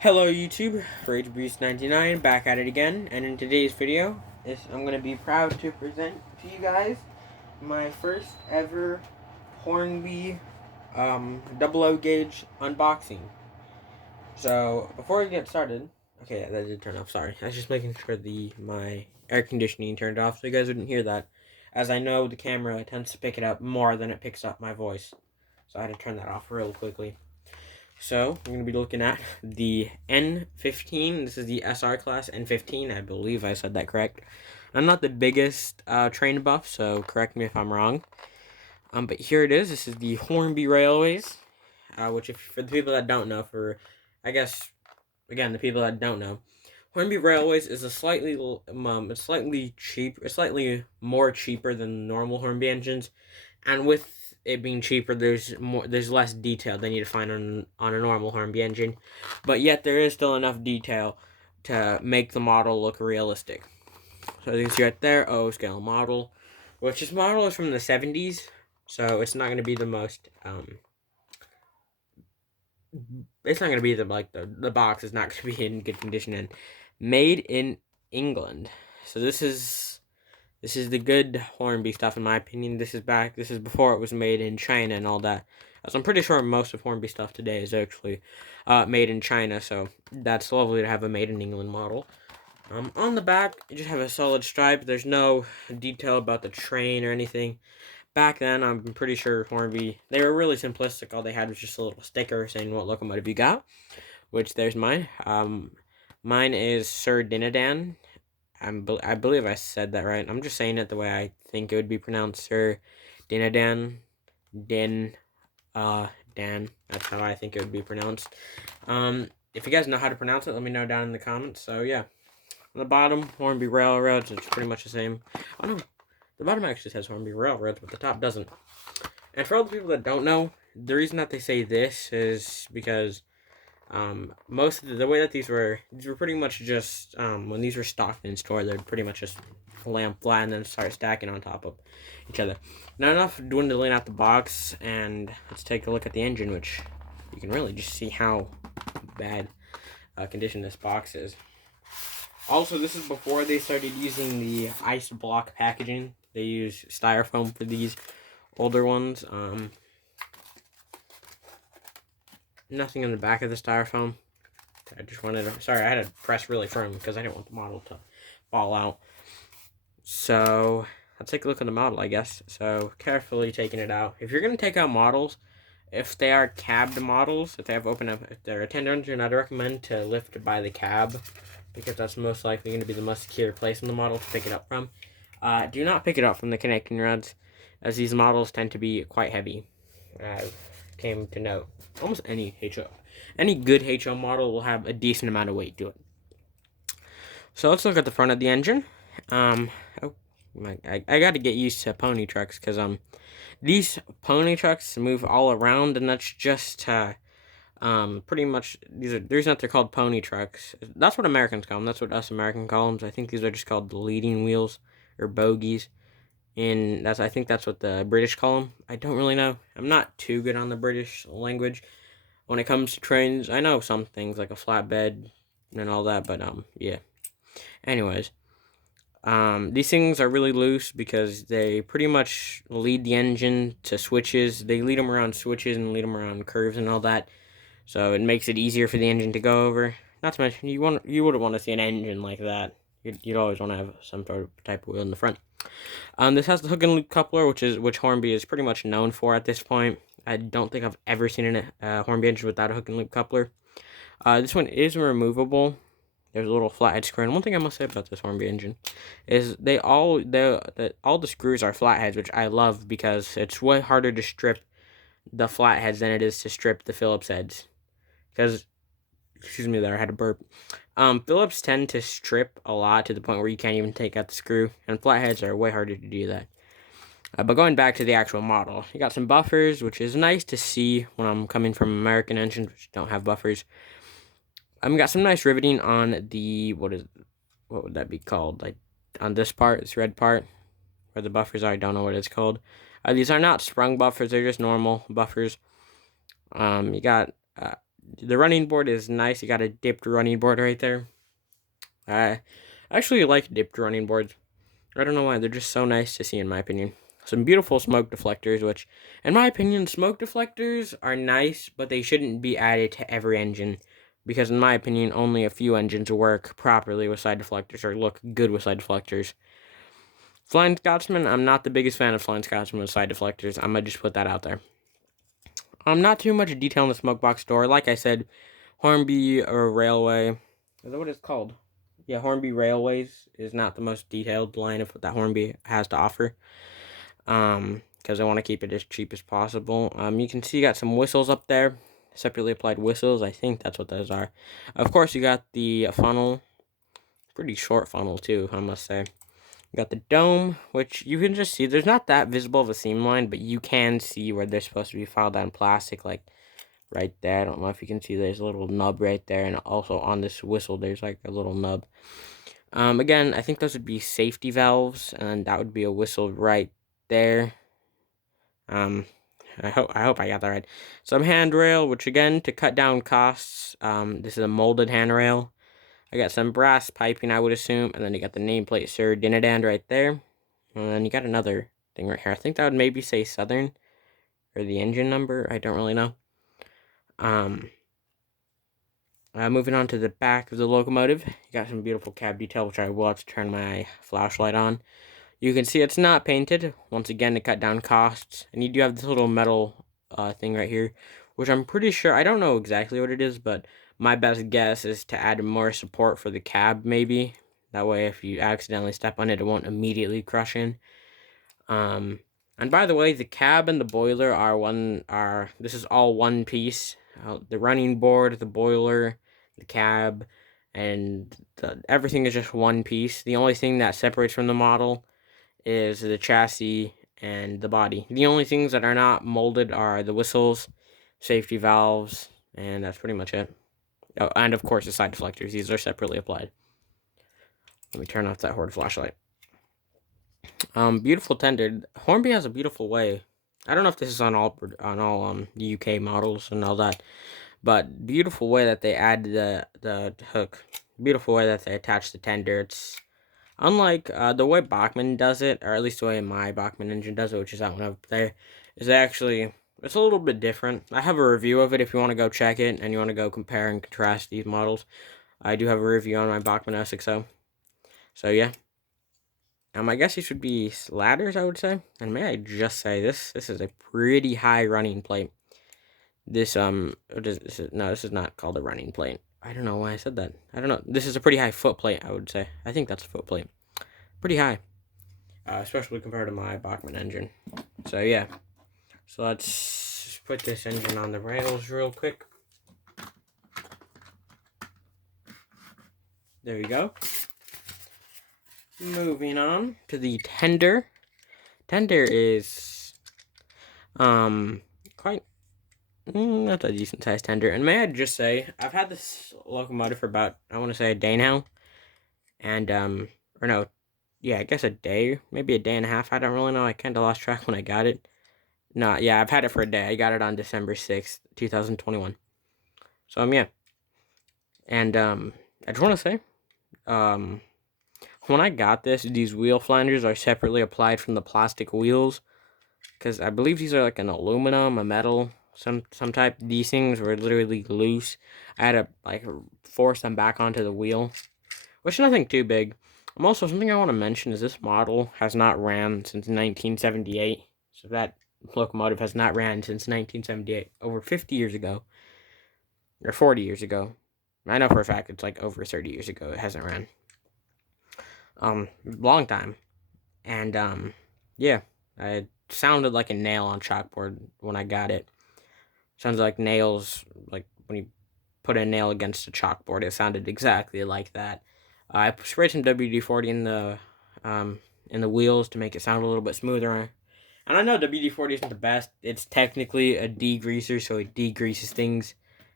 Hello YouTube, RageBeast99 back at it again, and in today's video, I'm going to be proud to present to you guys my first ever Hornby double O gauge unboxing. So before we get started, okay, yeah, that did turn off. Sorry, I was just making sure my air conditioning turned off so you guys wouldn't hear that, as I know the camera tends to pick it up more than it picks up my voice, so I had to turn that off real quickly. So, we're going to be looking at the N15. This is the SR class N15. I believe I said that correct. I'm not the biggest train buff, so correct me if I'm wrong. But here it is. This is the Hornby Railways, which, for the people that don't know, I guess, again, the people that don't know, Hornby Railways is it's slightly more cheaper than normal Hornby engines, and with it being cheaper, there's less detail than you'd find on a normal Hornby engine, but yet there is still enough detail to make the model look realistic. So as you can see right there, O scale model, which this model is from the 70s, so it's not going to be the most it's not going to be the box is not going to be in good condition, and made in England. So this is the good Hornby stuff, in my opinion. This is before it was made in China and all that. As I'm pretty sure most of Hornby stuff today is actually made in China, so that's lovely to have a made in England model. On the back, you just have a solid stripe. There's no detail about the train or anything. Back then, I'm pretty sure Hornby, they were really simplistic. All they had was just a little sticker saying what locomotive you got, which there's mine. Mine is Sir Dinadan. I believe I said that right. I'm just saying it the way I think it would be pronounced. Sir Dinadan. Dan. That's how I think it would be pronounced. If you guys know how to pronounce it, let me know down in the comments. So, yeah. On the bottom, Hornby Railroads. It's pretty much the same. Oh, no. The bottom actually says Hornby Railroads, but the top doesn't. And for all the people that don't know, the reason that they say this is because most of the way that these were pretty much just when these were stocked in store, they'd pretty much just lay them flat and then start stacking on top of each other. Now, enough dwindling out the box, and let's take a look at the engine, which you can really just see how bad condition this box is. Also, this is before they started using the ice block packaging. They use styrofoam for these older ones. Nothing in the back of the styrofoam. I just wanted to, sorry, I had to press really firm because I didn't want the model to fall out. So, let's take a look at the model, I guess. So, carefully taking it out. If you're going to take out models, if they are cabbed models, if they're a tender engine, I'd recommend to lift by the cab, because that's most likely going to be the most secure place in the model to pick it up from. Do not pick it up from the connecting rods, as these models tend to be quite heavy. I've came to know almost any good HO model will have a decent amount of weight to it. So let's look at the front of the engine. I got to get used to pony trucks, because these pony trucks move all around, and that's just pretty much the reason that they're called pony trucks. That's what Americans call them. That's what us Americans call them. I think these are just called the leading wheels or bogies. And I think that's what the British call them. I don't really know. I'm not too good on the British language when it comes to trains. I know some things like a flatbed and all that, but yeah. Anyways, these things are really loose because they pretty much lead the engine to switches. They lead them around switches and lead them around curves and all that. So it makes it easier for the engine to go over. Not to mention, you wouldn't want to see an engine like that. You'd always want to have some sort of type of wheel in the front. This has the hook and loop coupler, which Hornby is pretty much known for at this point. I don't think I've ever seen a Hornby engine without a hook and loop coupler. This one is removable. There's a little flathead screw. And one thing I must say about this Hornby engine is all the screws are flatheads, which I love, because it's way harder to strip the flatheads than it is to strip the Phillips heads. Because, excuse me there, I had a burp. Phillips tend to strip a lot to the point where you can't even take out the screw, and flatheads are way harder to do that. But going back to the actual model, you got some buffers, which is nice to see when I'm coming from American engines, which don't have buffers. Got some nice riveting on the, what would that be called? Like, on this part, this red part, where the buffers are, I don't know what it's called. These are not sprung buffers, they're just normal buffers. You got The running board is nice. You got a dipped running board right there. I actually like dipped running boards. I don't know why. They're just so nice to see, in my opinion. Some beautiful smoke deflectors, which, in my opinion, smoke deflectors are nice, but they shouldn't be added to every engine. Because, in my opinion, only a few engines work properly with side deflectors or look good with side deflectors. Flying Scotsman, I'm not the biggest fan of Flying Scotsman with side deflectors. I'm going to just put that out there. Not too much detail in the smoke box door. Like I said, Hornby or Railway. Is that what it's called? Yeah, Hornby Railways is not the most detailed line of what that Hornby has to offer. Because I want to keep it as cheap as possible. You can see you got some whistles up there. Separately applied whistles. I think that's what those are. Of course, you got the funnel. Pretty short funnel, too, I must say. You got the dome, which you can just see. There's not that visible of a seam line, but you can see where they're supposed to be filed down plastic, like right there. I don't know if you can see there's a little nub right there, and also on this whistle there's like a little nub. Again, I think those would be safety valves, and that would be a whistle right there. I hope I got that right. Some handrail, which again, to cut down costs, this is a molded handrail. I got some brass piping, I would assume, and then you got the nameplate Sir Dinadand right there. And then you got another thing right here. I think that would maybe say Southern, or the engine number. I don't really know. Moving on to the back of the locomotive, you got some beautiful cab detail, which I will have to turn my flashlight on. You can see it's not painted, once again, to cut down costs. And you do have this little metal thing right here, which I'm pretty sure, I don't know exactly what it is, but my best guess is to add more support for the cab, maybe. That way, if you accidentally step on it, it won't immediately crush in. And by the way, the cab and the boiler this is all one piece. The running board, the boiler, the cab, and everything is just one piece. The only thing that separates from the model is the chassis and the body. The only things that are not molded are the whistles, safety valves, and that's pretty much it. Oh, and of course the side deflectors. These are separately applied. Let me turn off that Horde flashlight. Beautiful tender. Hornby has a beautiful way. I don't know if this is on all UK models and all that, but beautiful way that they add the hook. Beautiful way that they attach the tender. It's unlike the way Bachmann does it, or at least the way my Bachmann engine does it, which is that one up there, is actually, it's a little bit different. I have a review of it if you want to go check it, and you want to go compare and contrast these models. I do have a review on my Bachmann S60. So yeah. I guess these should be ladders, I would say. And may I just say, this is a pretty high running plate. This is not called a running plate. I don't know why I said that. I don't know. This is a pretty high foot plate, I would say. I think that's a foot plate. Pretty high. Especially compared to my Bachmann engine. So yeah. So let's put this engine on the rails real quick. There we go. Moving on to the tender. Tender is quite that's a decent sized tender. And may I just say, I've had this locomotive for about, I want to say, a day now. And or no, yeah, I guess a day, maybe a day and a half. I don't really know. I kind of lost track when I got it. No, yeah, I've had it for a day. I got it on December 6th, 2021. So yeah. And I just want to say, when I got this, these wheel flanges are separately applied from the plastic wheels, because I believe these are like an aluminum, a metal, some type. These things were literally loose. I had to like force them back onto the wheel, which is nothing too big. Also, something I want to mention is this model has not ran since 1978. So that locomotive has not ran since 1978, over 50 years ago, or 40 years ago. I know for a fact it's like over 30 years ago it hasn't ran. Long time. And yeah, it sounded like a nail on chalkboard when I got it. Sounds like nails, like when you put a nail against a chalkboard, it sounded exactly like that. I sprayed some WD-40 in the wheels to make it sound a little bit smoother. And I know WD-40 isn't the best. It's technically a degreaser, so it degreases things.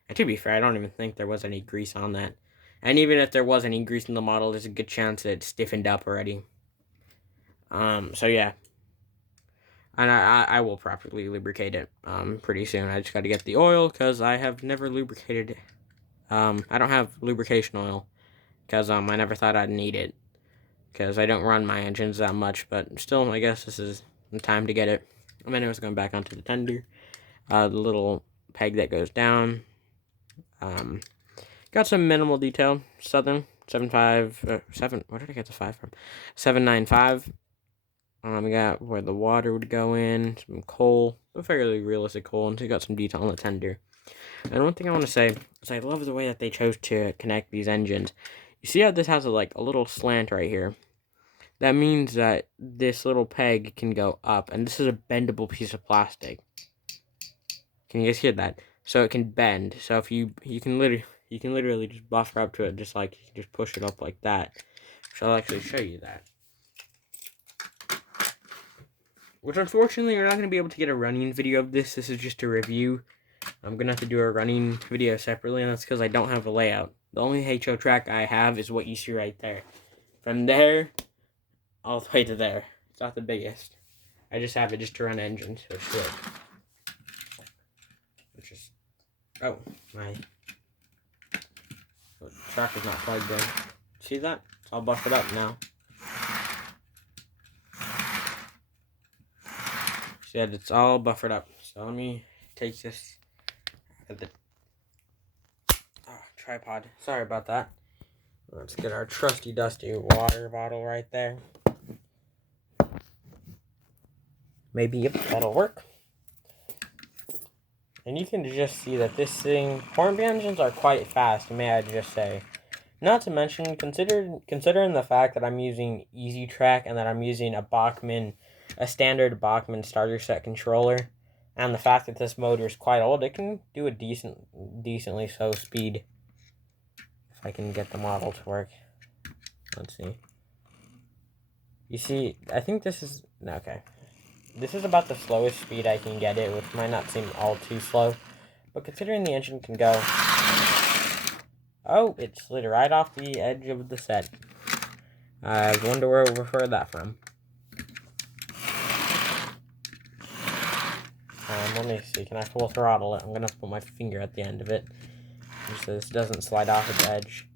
And to be fair, I don't even think there was any grease on that. And even if there was any grease in the model, there's a good chance that it stiffened up already. So yeah. And I will properly lubricate it pretty soon. I just got to get the oil because I have never lubricated. I don't have lubrication oil because I never thought I'd need it because I don't run my engines that much. But still, I guess this is the time to get it. And then it was going back onto the tender. The little peg that goes down. Got some minimal detail. Southern 7. Where did I get the 5 from? 795. We got where the water would go in, some coal, a fairly realistic coal, and so we got some detail on the tender. And one thing I want to say is I love the way that they chose to connect these engines. You see how this has a little slant right here? That means that this little peg can go up, and this is a bendable piece of plastic. Can you guys hear that? So it can bend. So if you can literally just buffer up to it, just like you can just push it up like that. So I'll actually show you that. Which unfortunately you're not going to be able to get a running video of this. This is just a review. I'm going to have to do a running video separately, and that's because I don't have a layout. The only HO track I have is what you see right there. From there, all the way to there. It's not the biggest. I just have it just to run engines, so it's slick. Which is... Oh, my track is not plugged in. See that? It's all buffered up now. See that? It's all buffered up. So let me take this out of the tripod. Sorry about that. Let's get our trusty dusty water bottle right there. Maybe, yep, that'll work. And you can just see that this thing, Hornby engines are quite fast, may I just say. Not to mention, considering the fact that I'm using Easy Track and that I'm using a standard Bachmann starter set controller, and the fact that this motor is quite old, it can do a decently slow speed. If I can get the model to work. Let's see. You see, I think this is... Okay. This is about the slowest speed I can get it, which might not seem all too slow. But considering the engine can go... Oh, it slid right off the edge of the set. I wonder where we heard that from. Let me see. Can I full throttle it? I'm going to put my finger at the end of it, just so this doesn't slide off its edge.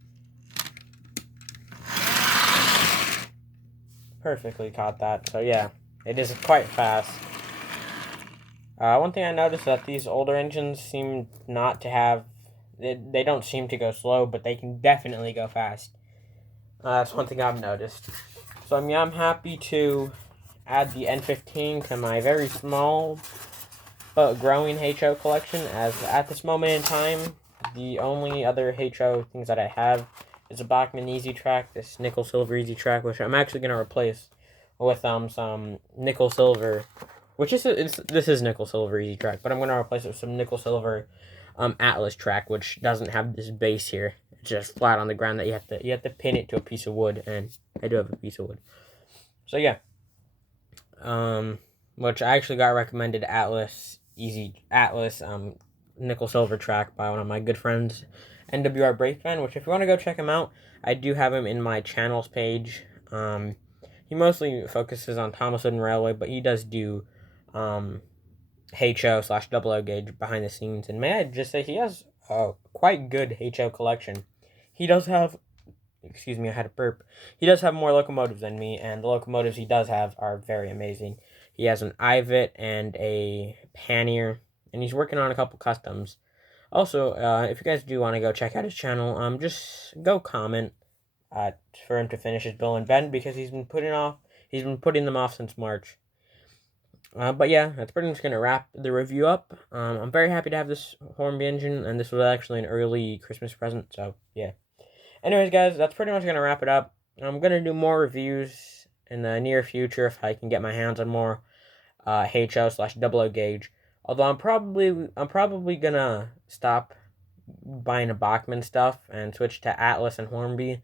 Perfectly caught that. So yeah, it is quite fast. One thing I noticed is that these older engines seem not to have... They don't seem to go slow, but they can definitely go fast. That's one thing I've noticed. So I'm happy to add the N15 to my very small but growing HO collection, as at this moment in time, the only other HO things that I have is a Bachmann Easy Track, this nickel silver Easy Track, which I'm actually going to replace with some nickel silver, which this is nickel silver Easy Track, but I'm going to replace it with some nickel silver Atlas track, which doesn't have this base here. It's just flat on the ground that you have to pin it to a piece of wood, and I do have a piece of wood. So yeah, which I actually got recommended Atlas nickel silver track by one of my good friends, NWR Brakeman, which if you want to go check him out, I do have him in my channels page. He mostly focuses on Thomas Wooden Railway, but he does do HO/00 gauge behind the scenes, and may I just say he has a quite good HO collection. He does have, excuse me, I had a burp. He does have more locomotives than me, and the locomotives he does have are very amazing. He has an Ivet and a Pannier, and he's working on a couple customs. Also, if you guys do want to go check out his channel, just go comment for him to finish his bill and bend, because he's been putting them off since March. But yeah, that's pretty much going to wrap the review up. I'm very happy to have this Hornby engine, and this was actually an early Christmas present, so yeah. Anyways, guys, that's pretty much going to wrap it up. I'm going to do more reviews in the near future if I can get my hands on more HO/00 gauge. Although I'm probably going to stop buying a Bachmann stuff and switch to Atlas and Hornby.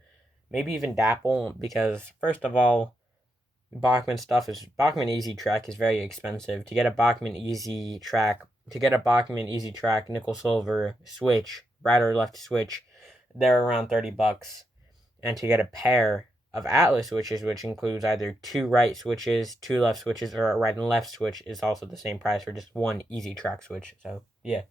Maybe even Dapple, because first of all, Bachmann Easy Track is very expensive. To get a Bachmann Easy Track nickel silver switch, right or left switch, they're around $30. And to get a pair of Atlas switches, which includes either 2 right switches, 2 left switches, or a right and left switch, is also the same price for just 1 easy track switch. So yeah.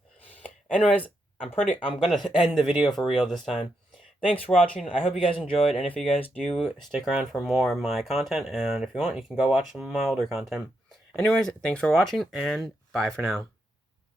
Anyways, I'm gonna end the video for real this time. Thanks for watching. I hope you guys enjoyed, and if you guys do, stick around for more of my content, and if you want, you can go watch some of my older content. Anyways, thanks for watching, and bye for now.